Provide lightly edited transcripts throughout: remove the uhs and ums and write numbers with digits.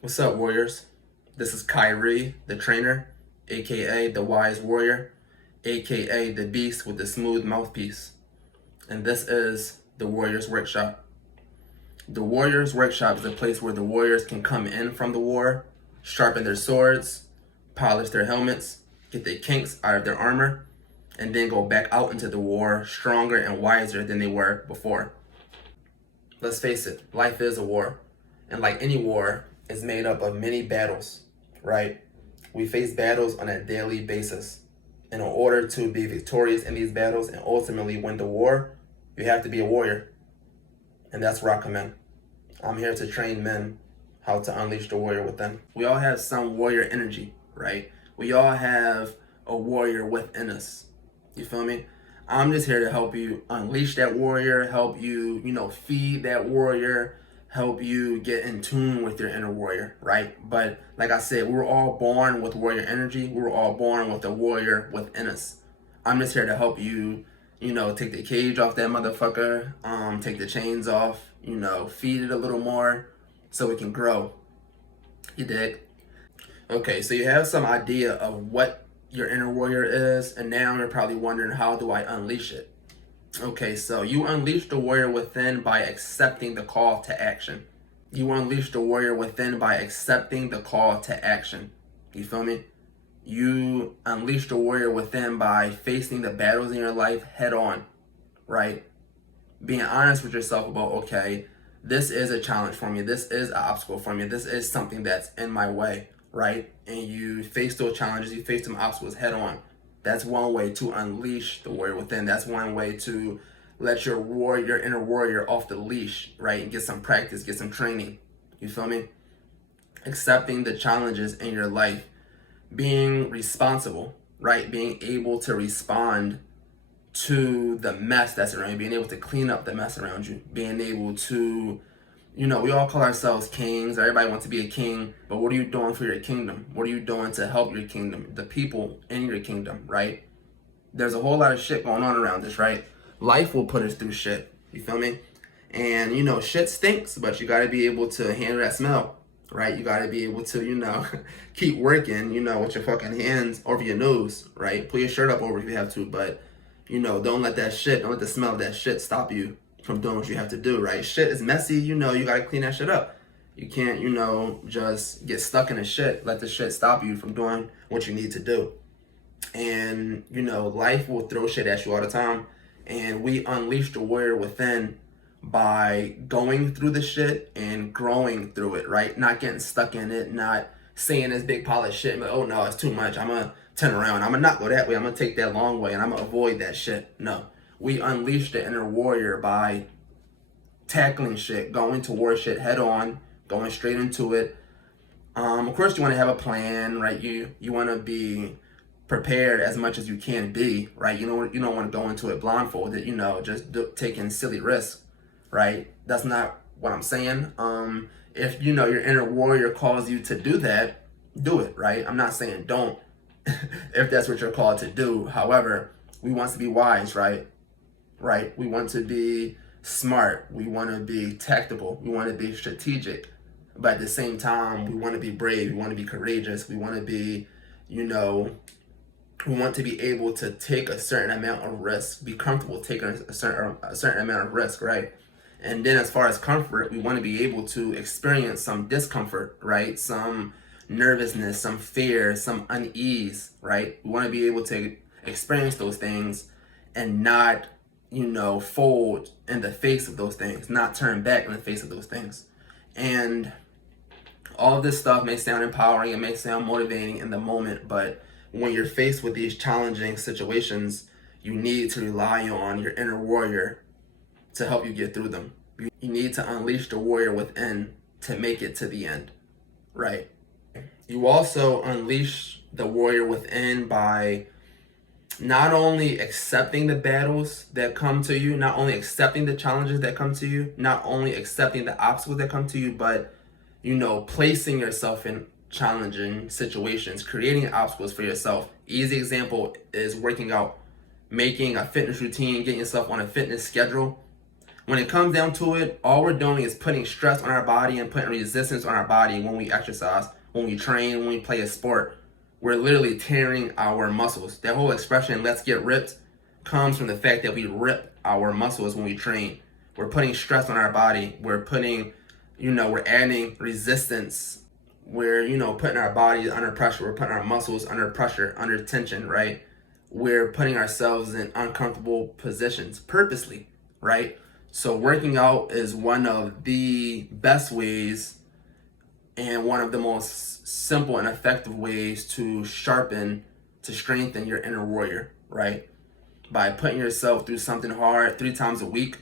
What's up, warriors? This is Kyree, the trainer, aka the wise warrior, aka the beast with the smooth mouthpiece. And this is the Warriors Workshop. The Warriors Workshop is a place where the warriors can come in from the war, sharpen their swords, polish their helmets, get the kinks out of their armor, and then go back out into the war stronger and wiser than they were before. Let's face it, life is a war. And like any war, it's made up of many battles, right? We face battles on a daily basis. And in order to be victorious in these battles and ultimately win the war, you have to be a warrior. And that's where I come in. I'm here to train men how to unleash the warrior within. We all have some warrior energy, right? We all have a warrior within us. You feel me? I'm just here to help you unleash that warrior, help you, feed that warrior, help you get in tune with your inner warrior, right? But like I said, we were all born with warrior energy. We were all born with a warrior within us. I'm just here to help you, take the cage off that motherfucker, take the chains off, feed it a little more so it can grow. You dig? Okay, so you have some idea of what your inner warrior is, and now you're probably wondering, how do I unleash it? Okay, so you unleash the warrior within by accepting the call to action. You unleash the warrior within by accepting the call to action. You feel me? You unleash the warrior within by facing the battles in your life head on, right? Being honest with yourself about, okay, this is a challenge for me. This is an obstacle for me. This is something that's in my way, right? And you face those challenges, you face them obstacles head on. That's one way to unleash the warrior within. That's one way to let your inner warrior off the leash, right? And get some practice, get some training. You feel me? Accepting the challenges in your life, being responsible, right? Being able to respond to the mess that's around you, being able to clean up the mess around you, being able to, we all call ourselves kings. Everybody wants to be a king, but what are you doing for your kingdom? What are you doing to help your kingdom, the people in your kingdom, right? There's a whole lot of shit going on around us, right? Life will put us through shit, you feel me? And, shit stinks, but you got to be able to handle that smell, right? You got to be able to, keep working, with your fucking hands over your nose, right? Pull your shirt up over if you have to, but, don't let the smell of that shit stop you from doing what you have to do, right? Shit is messy, you gotta clean that shit up. You can't, just get stuck in the shit, let the shit stop you from doing what you need to do. And, life will throw shit at you all the time. And we unleash the warrior within by going through the shit and growing through it, right? Not getting stuck in it, not saying this big pile of shit and like, oh no, it's too much, I'm gonna turn around, I'm gonna not go that way, I'm gonna take that long way and I'm gonna avoid that shit. No, we unleash the inner warrior by tackling shit, going towards shit head on, going straight into it. Of course you want to have a plan, right? You want to be prepared as much as you can be, right? You don't want to go into it blindfolded, taking silly risks, right? That's not what I'm saying. If your inner warrior calls you to do that, do it, right? I'm not saying don't if that's what you're called to do. However, we want to be wise, right? We want to be smart. We want to be tactical. We want to be strategic. But at the same time, we want to be brave. We want to be courageous. We want to be, we want to be able to take a certain amount of risk, be comfortable taking a certain amount of risk, right? And then as far as comfort, we want to be able to experience some discomfort, right? Some nervousness, some fear, some unease, right? We want to be able to experience those things and not, fold in the face of those things, not turn back in the face of those things. And all of this stuff may sound empowering, it may sound motivating in the moment, but when you're faced with these challenging situations, you need to rely on your inner warrior to help you get through them. You need to unleash the warrior within to make it to the end, right? You also unleash the warrior within by not only accepting the battles that come to you, not only accepting the challenges that come to you, not only accepting the obstacles that come to you, but, placing yourself in challenging situations, creating obstacles for yourself. Easy example is working out, making a fitness routine, getting yourself on a fitness schedule. When it comes down to it, all we're doing is putting stress on our body and putting resistance on our body when we exercise, when we train, when we play a sport. We're literally tearing our muscles. That whole expression, let's get ripped, comes from the fact that we rip our muscles when we train. We're putting stress on our body. We're putting, we're adding resistance. We're, putting our bodies under pressure. We're putting our muscles under pressure, under tension, right? We're putting ourselves in uncomfortable positions purposely, right? So working out is one of the best ways and one of the most simple and effective ways to strengthen your inner warrior, right? By putting yourself through something hard 3 times a week,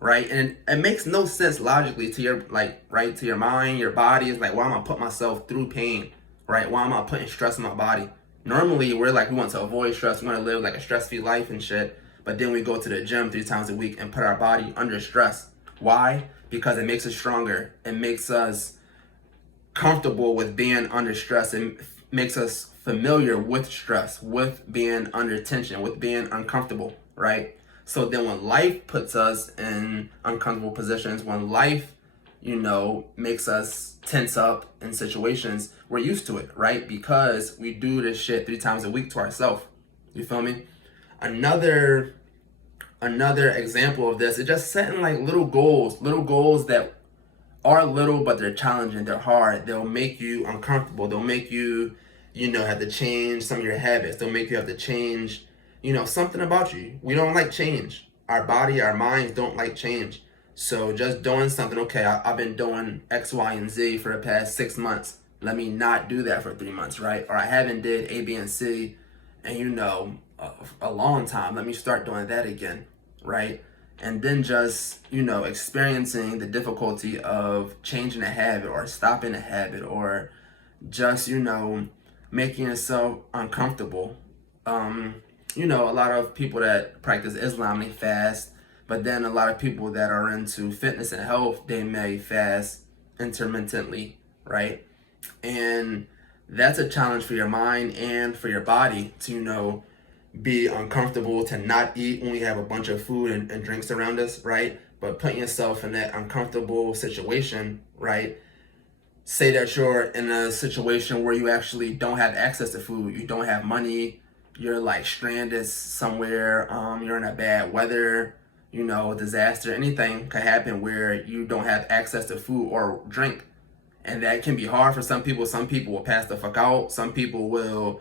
right? And it makes no sense logically to your, to your mind, your body. It's like, why am I putting myself through pain, right? Why am I putting stress on my body? Normally, we want to avoid stress. We want to live like a stress-free life and shit. But then we go to the gym 3 times a week and put our body under stress. Why? Because it makes us stronger. It makes us comfortable with being under stress. It makes us familiar with stress, with being under tension, with being uncomfortable, right? So then when life puts us in uncomfortable positions, when life, makes us tense up in situations, we're used to it, right? Because we do this shit 3 times a week to ourselves. You feel me? Another example of this is just setting little goals that are little, but they're challenging, they're hard. They'll make you uncomfortable. They'll make you, have to change some of your habits. They'll make you have to change, something about you. We don't like change. Our body, our minds don't like change. So just doing something, okay, I've been doing X, Y, and Z for the past 6 months. Let me not do that for 3 months, right? Or I haven't did A, B, and C and, a long time. Let me start doing that again, right? And then just, experiencing the difficulty of changing a habit or stopping a habit or just, making yourself uncomfortable. A lot of people that practice Islam, they fast, but then a lot of people that are into fitness and health, they may fast intermittently, right? And that's a challenge for your mind and for your body to, be uncomfortable, to not eat when we have a bunch of food and drinks around us, right? But putting yourself in that uncomfortable situation, right? Say that you're in a situation where you actually don't have access to food, you don't have money, you're stranded somewhere, you're in a bad weather, disaster, anything could happen where you don't have access to food or drink. And that can be hard for some people. Some people will pass the fuck out. Some people will,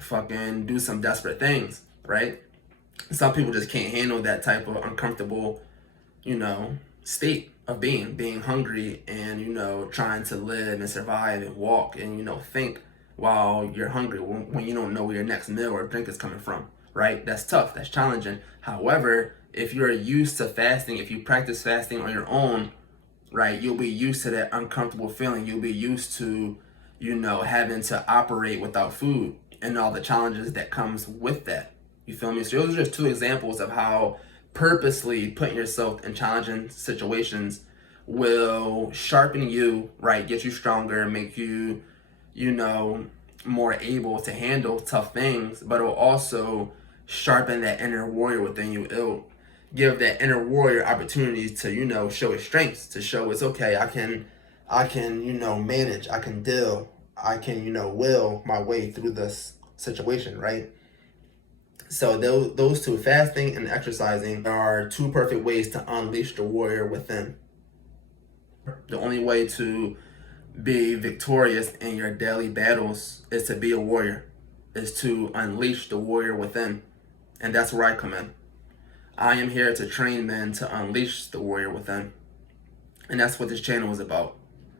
fucking do some desperate things, right? Some people just can't handle that type of uncomfortable, state of being hungry and, trying to live and survive and walk and, think while you're hungry when you don't know where your next meal or drink is coming from, right? That's tough. That's challenging. However, if you're used to fasting, if you practice fasting on your own, right, you'll be used to that uncomfortable feeling. You'll be used to, having to operate without food and all the challenges that comes with that. You feel me? So those are just 2 examples of how purposely putting yourself in challenging situations will sharpen you, right? Get you stronger, make you, more able to handle tough things, but it will also sharpen that inner warrior within you. It'll give that inner warrior opportunities to, show its strengths, to show it's okay. I can, manage, I can deal, I can, will my way through this situation, right? So those 2, fasting and exercising, are 2 perfect ways to unleash the warrior within. The only way to be victorious in your daily battles is to be a warrior, is to unleash the warrior within. And that's where I come in. I am here to train men to unleash the warrior within. And that's what this channel is about.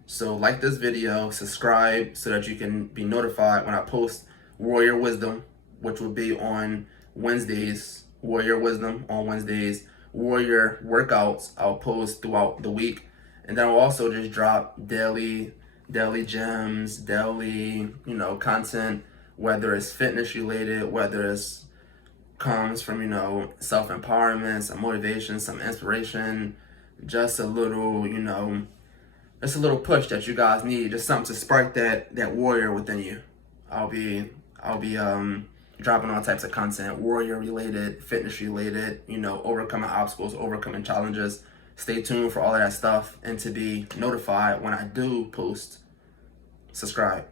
So like this video, subscribe so that you can be notified when I post Warrior Wisdom, which will be on Wednesdays, Warrior Wisdom on Wednesdays, Warrior Workouts I'll post throughout the week. And then I'll also just drop daily gems, daily, content, whether it's fitness related, whether it's comes from, self-empowerment, some motivation, some inspiration, just a little, just a little push that you guys need, just something to spark that warrior within you. I'll be dropping all types of content, warrior related, fitness related, overcoming obstacles, overcoming challenges. Stay tuned for all of that stuff and to be notified when I do post. Subscribe.